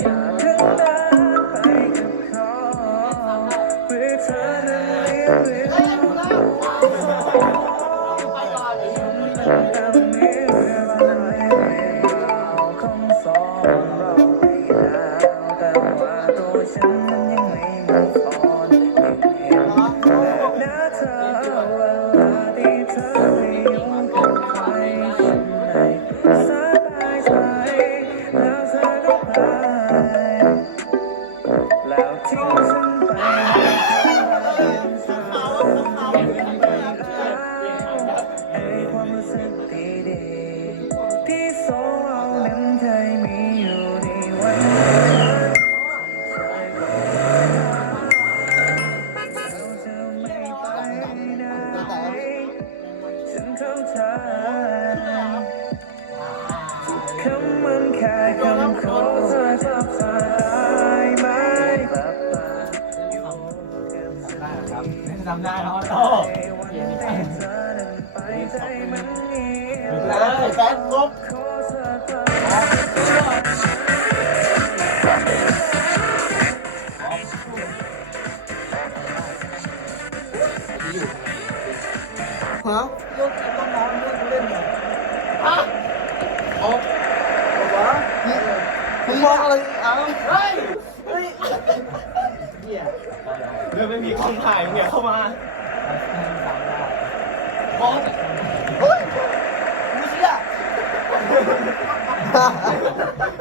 อยากถึงนานไปกับเขาเพื่อเธอนั้นเลี้ยงเลี้ย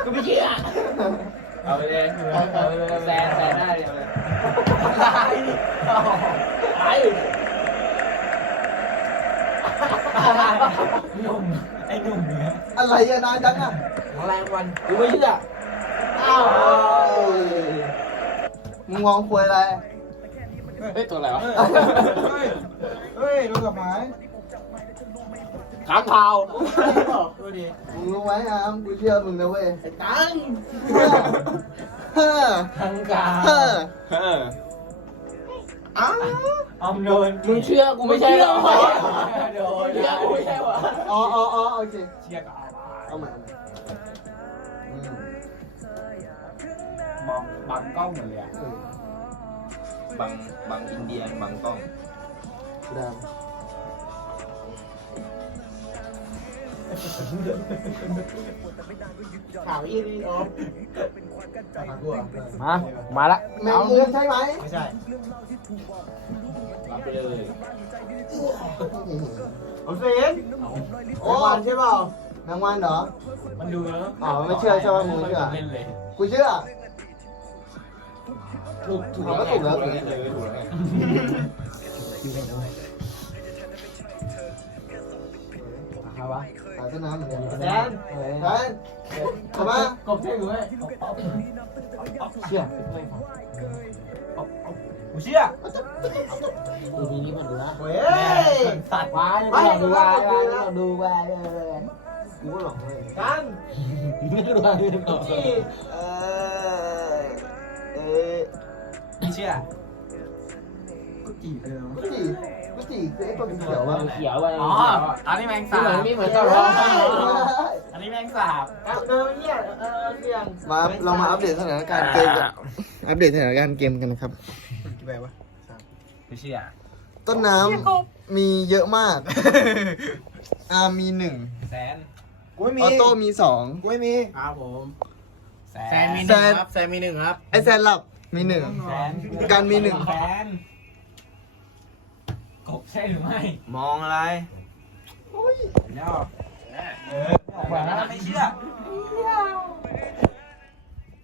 กูไม่เชื่อเอาไปเลยเอาไปเลยแซนแซนได้เลยตายตายหนุ่มไอ้หนุ่มเนี่ยอะไรอะนานจังอะแรงวันกูไม่เชื่ออ้าวมึงมองคุยอะไรเฮ้ยตัวอะไรวะ เฮ้ยดูกับหมาย ค้างคาวดูดิมึงรู้ไหมอามกูเชื่อมึงนะเว้ยไอ้ตังเฮ้อค้างคาวเฮ้อเอออ้าวอมโดนมึงเชื่อกูไม่ใช่หรอโดนเชื่อกูไม่ใช่หรออ๋ออ๋ออ๋อโอเคเชื่อก็เอาเอาใหม่อืมมองบังกล้องหมดเลยอะเออบังบังอินเดียบังกล้องดา ข่าวอีรีโอมา มาละแมงมุมใช่ไหมไม่ใช่รับไปเลยเอาเสียงโอ้วันใช่เปล่าแมงวันเหรอ มันดูแล้วอ๋อไม่เชื่อใช่ไหมมึงเชื่อ เล่นเลยกูเชื่อถูกถูกเอาก็ถูกแล้วถูกแล้วถูกแล้วใครวะาต้นน้ำเหมือนกันแดนแดนเข้ามากบเท่อยู่เว้ยเชี่ยไม่ฟังกูเชื่อดูทีนี้มันดูนะเฮ้ยสัตว์ว้ายเราดูว้ายว้ายเราดูว้ายเลยกูก็หลงเลยกันนี่ดูว้ายจี้เออเออไม่เชื่อกูจีเลยกูจี กูจีคือไอ้ตัวเขียวอะเขียวไปอ๋อ อันนี้แมงนี่สาเหมือนบนี่เหมือนกับเราอันนี้แมงสาบเออเนี่ยเออเสี่ยงมาเรามาอัปเดตสถานการณ์เกมกันอัปเดตสถานการณ์เกมกันนะครับไม่เชื่อต้นน้ำมีเยอะมากอามีหนึ่งแสนออโต้มีสองกูไม่มีครับผมแสนมีหแสนึ่งนครับแสนมีหนึ่งครับไอแซนหลับมีหนึ่งแสนการมีหนึ่งแสนก บใช่หรือไม่มองอะไรย่อเออบอกแล้วไม่เชื่อ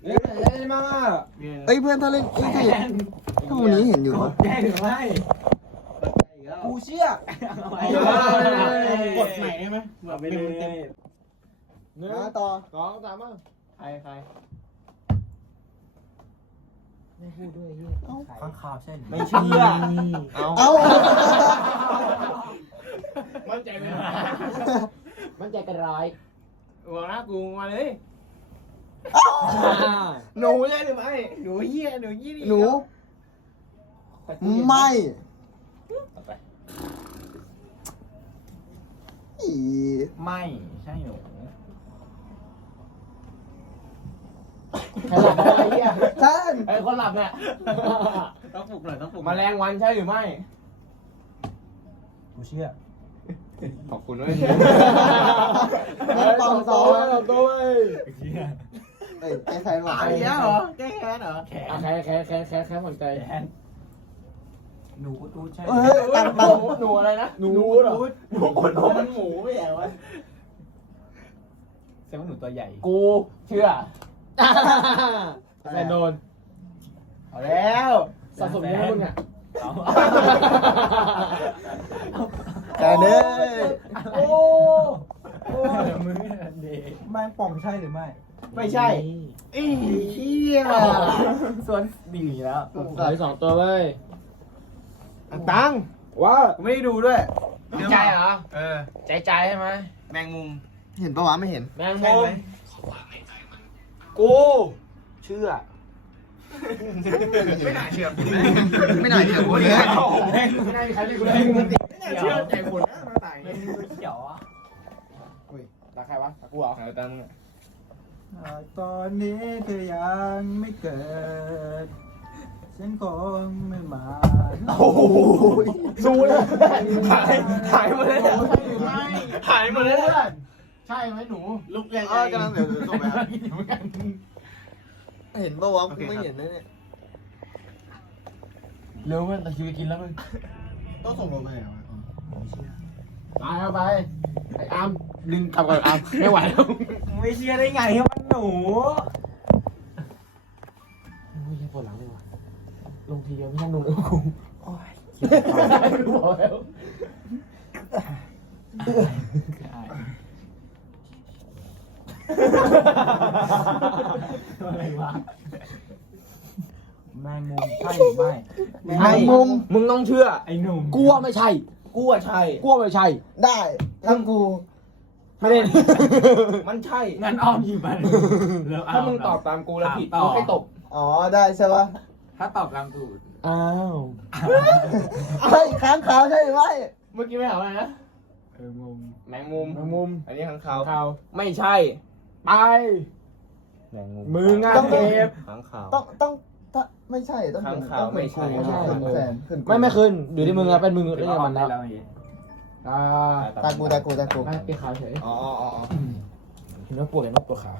เอ้ยมาเอ้ยเพื่อนถ้าเล่นเอ้ยถ้าเห็นถ้าวันนี้เห็นอยู่กนะบใช่หรือไม่กูเชื่อกดใหม่ได้ไหมแบบเป็นเต็มมาต่อสองสามมาใครใคร ไม่พูดด้วยเฮียข้างข่าวใช่ไม่เชื่อ เอาเอ้ามั่นใจไหมมันใจกระร้อยบอกนะกูมาเลยหนูใช่หรือไม่หนูเหี้ยหนูยี่หนู ไม่อีไม่ใช่หนู ก ใครหลับอะไรเหี้ยแซนไอ้คนหลับเนี่ยต้องปลุกหน่อยต้องปลุกแมลงวันใช่หรือไม่ กูเชื่อ ขอบคุณด้วยแม่งปองสองตัวเว้ยเชื่อเอ้ยไอ้แซนบอกตายแล้วเหรอแก้แค้นเหรอแขอะนแค่แค่แค่แค่แค่หมดใจแขนหนูกูใช่เฮ้ยตังหตังนูหนูอะไรนะหนูเหรอหนูคนโตมันหมูไม่ใช่วะแสดงว่าหนูตัวใหญ่ กูเชื่อ แฟนโดนเอาแล้วสะสมเยอะมึงอะเอาแซนเด้ยโอ้โอ้มือเด็กแมงป่องใช่หรือไม่ ไม่ใช่อีเหี้ยส่วนดีแล้วเหลือสองตัวเว้ยตังว่ากูไม่ได้ดูด้วยใจเหรอ เออ ใจใจใช่ไหม แมงมุม เห็นปะวะไม่เห็น แมงมุม กู เชื่อ ไม่น่าเชื่อไม่หน่อยเดี๋ยวกูเนี่ยไม่ได้มีใครเรียกกูเลยเชื่อใจหมดนะมาตายเขียวอะรักใครวะรักกูเหรอเอาตังค์ตอนนี้เธอยังไม่เกิด ฉันคงไม่มา โอ้โหดูเลยหายหายหมดเลยหายหมดเลย ใช่ไหมหนูลุกยังเอไงอกำลังเดี๋ยวเดี๋ยวส่งไปครับ เห็นปะวะกูไม่เห็นนะเนี่ยเร็วมันตะคิวกินแล้วมึงต้องส่งลงไปเหรอตายเข้าไปไอ้อามดึงกลับก่อนอามไม่ไหวแล้วไม่เชื่อได้ไงว่ามันหนูโอ้ยปวดหลังเลยว่ะลงทีเดียวไม่ต้องลงเลยกูโอ้ยกูบอกแล้ว อะไรวะแมงมุมใช่หรือไม่แมงมุมมึงต้องเชื่อ ไอ้หนุ่มกูว่าไม่ใช่ กูอะใช่ กูว่าไม่ใช่ ได้ทั้งกูไม่เล่น มันใช่ งั้นอ้อมหยิบมันถ้ามึงตอบตามกูแล้วผิดต่อมึงให้ตกอ๋อได้ใช่ปะถ้าตอบตามกูอ้าวเฮ้ยค้างขาวใช่หรือไม่เมื่อกี้ไม่ถามอะไรนะเออมุมแมงมุม แมงมุม อันนี้ข้างคาวข่าวไม่ใช่ ไป แมงมุมมืองานเก็บข้างคาว ต้องต้องต้องไม่ใช่ต้องเป็นค้างขาวต้องเป็นไม่ใช่กูไม่ใช่ ขึ้นแฟนขึ้นกูไม่ไม่คืนอยู่ที่มึงอะเป็นมึงเรื่องมันแล้วแล้วอ่าตากูตากูตากูไม่เป็นขาวเฉยอ๋ออ๋ออ๋อเห็นว่าปวดเห็นว่าปวดขา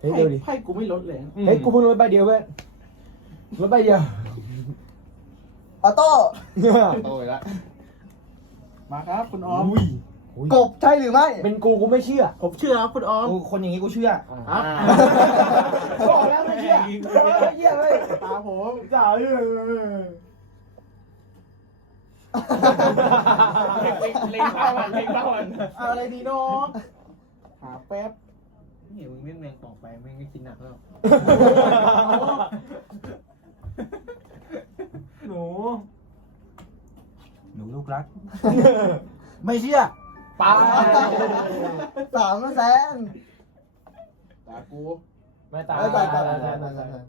เฮ้ยเดี๋ยวดิไพ่กูไม่ลดเลยเฮ้ยกูเพิ่งลดใบเดียวเว้ยลดใบเดียวออโต้โตอีกแล้วมาครับคุณออม กบใช่หรือไม่เป็นกูกูไม่เชื่อ ผมเชื่อครับคุณออมกูคนอย่างนี้กูเชื่ออะบอกแล้วไม่เชื่อบอกแล้วไม่เชื่อเว้ยตาผมจ่าอยู่เล็งเป้ามันเล็งเป้ามันอะไรดีเนาะหาแป๊บเห็นมึงเล่นแมงปอกไปแม่งก็คิดหนักแล้วหนู หนูลูกรัก ไม่เชื่อ ไปสามแสนตากูไม่ตาเอ้ยตายตายตายตาตายตายตาย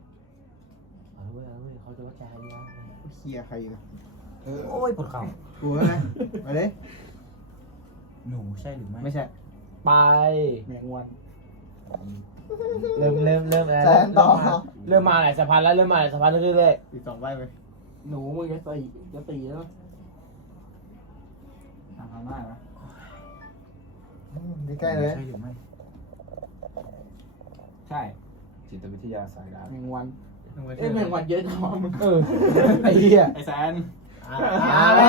เออเว้ยเออเว้ยเขาจะว่าใจยังเคลียร์ใครอีกอะเออโอ้ยปวดเข่ากูนะมาเลยหนูใช่หรือไม่ไม่ใช่ไปแมงวันเริ่มเริ่มเริ่มแล้วแสนต่อเริ่มมาหลายสะพานแล้วเริ่มมาหลายสะพานเรื่อยอีกสองใบไปหนูมึงจะตีจะตีแล้วทำทำได้ไหม ใกล้ๆเลยใช่หรือไม่ใช่ จิตวิทยาสายดาบแมงวันเอ้ยแมงวันเยอะจังวะมึงๆเออไอ้เหี้ยไอแซนเอาแล้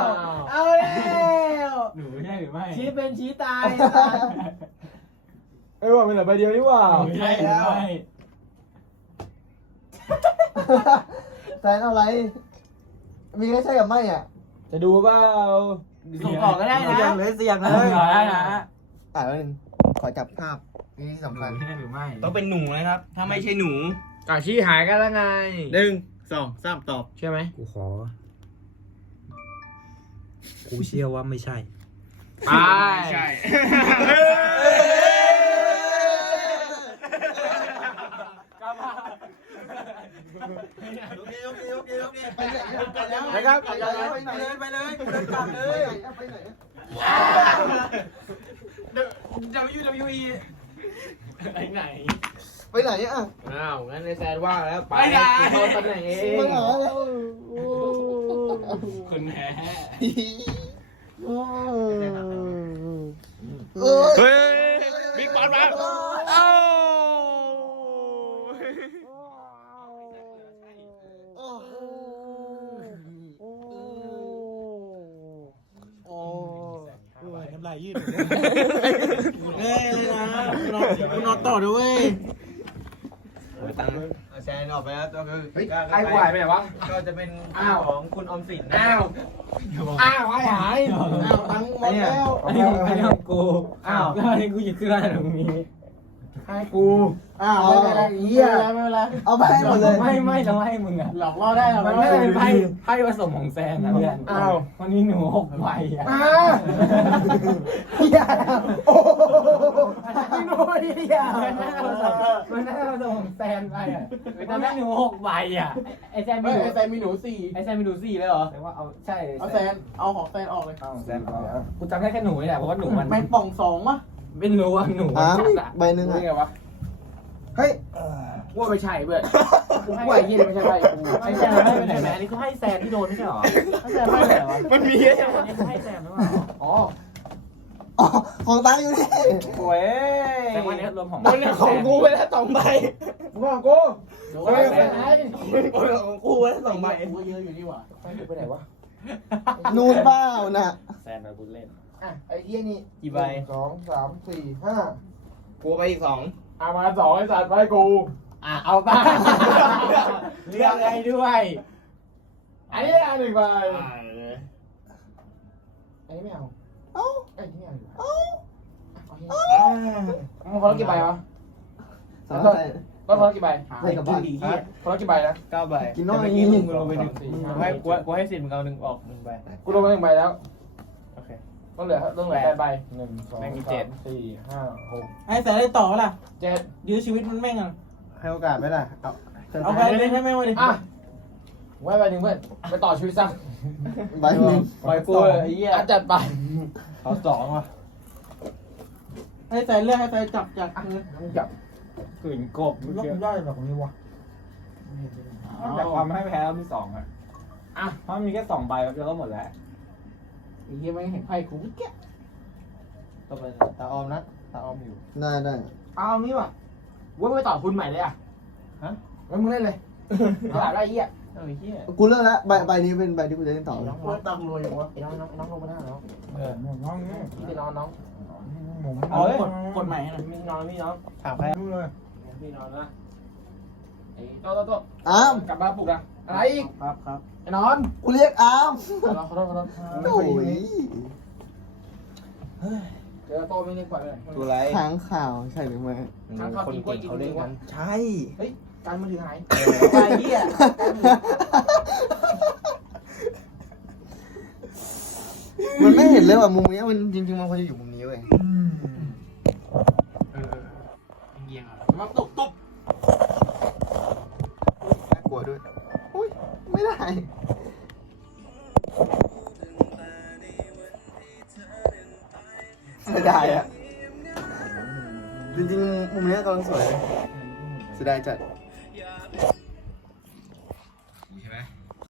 วเอาแล้วหนูใช่หรือไม่ชี้เป็นชี้ตายเอ้ยว่ามันเหลือใบเดียวนี่หว่าใช่แล้วแสนเอาอะไร มีแค่ใช่กับไม่อะ จะดูเปล่า ส่งออกก็ได้นะเสี่ยงเลยเสี่ยงเลยได้นะอ่านแล้วหนึ่งขอจับภาพนี่สำคัญใช่หรือไม่ต้องเป็นหนูนะครับ ถ้าไม่ใช่หนูอะชี้หายกันแล้วไงหนึ่งสองสามตอบ ใช่ไหมกูขอ กูเชื่อว่าไม่ใช่ ไปใช่ นะครับไปเลยไปเลยไปเลยไปเลยกลับเลยไปไหน WWE ไปไหนไปไหนอะอ้าวงั้นในแซนว่าแล้วไปไปไหนโดนตำแหน่งเองมาหาแล้วคุณแพ้โอ้เออเฮ้ยบิ๊กบอลมาเอ้า โอ้โอ้ ทำลา ยยืดเฮ้ยเลยนะนอนนอนต่อด้วยตังค์แซนออกไปแล้วก็คือไอ้กูหายไปไหนวะ ก็จะเป็นอ้าวของคุณออมสินนะอ้าวอ้าวไอ้หายอ้าวตังค์หมดแล้วอันนี้ของอันนี้ของกูอ้าวแล้วอันนี้กูหยิบขึ้นมาตรงนี้ให้กูอ้าวไม่เป็นไรเหี้ยไม่เป็นไรเอาไปให้หมดเลย ไม่ไม่ต้องให้มึงอะหลอกล่อได้หรอมันไม่เป็นไพ่ไพ่ผสมของแซนนะเพื่อนอ้าววันนี้หนูหกใบอะอ่าเหี้ยโอ้ไม่รู้เหี้ยมันได้ผสมมันได้ผสมของแซนไปอะตอนนั้นหนูหกใบอะไอแซนมีหนูไอแซมมีหนูสี่ไอแซนมีหนูสี่เลยเหรอแต่ว่าเอาใช่เอาแซนเอาของแซนออกเลยเอาแซนเอากูจำได้แค่หนูนี่แหละเพราะว่าหนูมันเป็นป่องสองวะไม่รู้ว่าหนูอ่าจัดอะใบหนึ่งรู้อะไงวะ เฮ้ยว่าไม่ใช่เพื่อนว่าไอ้ยี่ไม่ใช่ไพ่กูไอแซนให้ไปไหนแม่อันนี้เขาให้แซนที่โดนไม่ใช่เหรอให้แซนให้ไหนวะมันมีอันนี้เขาให้แซนหรือเปล่าอ๋ออ๋อของตังค์อยู่นี่โอ้ยแต่วันนี้รวมของมันเนี่ยของกูไปแล้วสองใบมึงของกูเฮ้ยไปไหนของกูไปแล้วสองใบกูเยอะอยู่นี่หว่าไปไหนวะนูนเปล่าน่ะแซนไปพูดเล่นอะไอ้เหี้ยนี่กี่ใบสองสามสี่ห้ากูไปอีกสองเอามาสองไอ้สัตว์ไปกู อะเอาไปเลือกอะไรด้วย อันนี้อันหนึ่งใบไอ้นี่ไม่เอาเอ้าไอ้นี่ไม่เอาดีกว่ามึงคนละกี่ใบวะสามใบก็คนละกี่ใบให้กับบ้านคนละกี่ใบนะเก้าใบกินน้อยแต่อย่างนี้เมื่กี้มึงลงไปหนึ่งกูให้กูกูให้สิทธิ์มึงเอาหนึ่งออกหนึ่งใบกูลงไปหนึ่งใบแล้วโอเค ต้องเหลือต้องเหลือแปดใบหนึ่งสองแม่งมีเจ็ดสี่ห้าหกไอ้แต่ได้ต่อล่ะเจ็ดยื้อชีวิตมันแม่งอะให้โอกาสไหมล่ะ เอาเอาไปเลยให้แม่งมาดิอะไว้ใบหนึ่งเพื่อนไปต่อชีวิตซะใบหนึ่งไปกูเลยไอ้เหี้ยจัดไปเอาสองว่ะให้แต่เลือกให้แต่จับจากมือจับขืนกบลูกย่อยแบบนี้วะแต่ความให้แพ้มีสองอะอะ เพราะมีแค่สองใบแล้วก็หมดแล้ว ไอ้เหี้ยไม่เห็นไพ่กูแกต่อไปตาออมนะตาออมอยู่ ได้ได้เอางี้ว่ะว่าไปต่อคุณใหม่เลยอะฮะงั้นมึงเล่นเลยตลาดได้เหี้ยเอ้ยเฮียกูเลือกแล้วใบใบนี้เป็นใบที่กูจะเล่นต่อน้องน้องตามรวยอยู่วะไอ้น้องน้องน้องลงมาได้แล้วเออน้องนี่พี่น้องน้องเอาเลยกดใหม่นะมีน้องมีน้องถามใครรู้เลยพี่น้องนะไอ้โต๊ะโต๊ะโต๊ะอ้ามกลับมาปลุกนะ อะไรอีกครับครับไอ้นอนกูเรียกอ้ามขอโทษขอโทษขอโทษโอ้ยเจอโต๊ะไม่ได้ปล่อยเลยดูไรค้างข่าวใช่หรือไม่คนเก่งเขาเล่นกันใช่เฮ้ยการมือถือหายไอ้เหี้ยมันไม่เห็นเลยว่ะมุมนี้มันจริงๆมันควรจะอยู่มุมนี้เว้ยเงียงอะมาตบตบน่ากลัวด้วยอุ้ย ไม่ได้ เสียดายอะ จริงๆ มุมนี้กำลังสวยเลยเสียดายจัด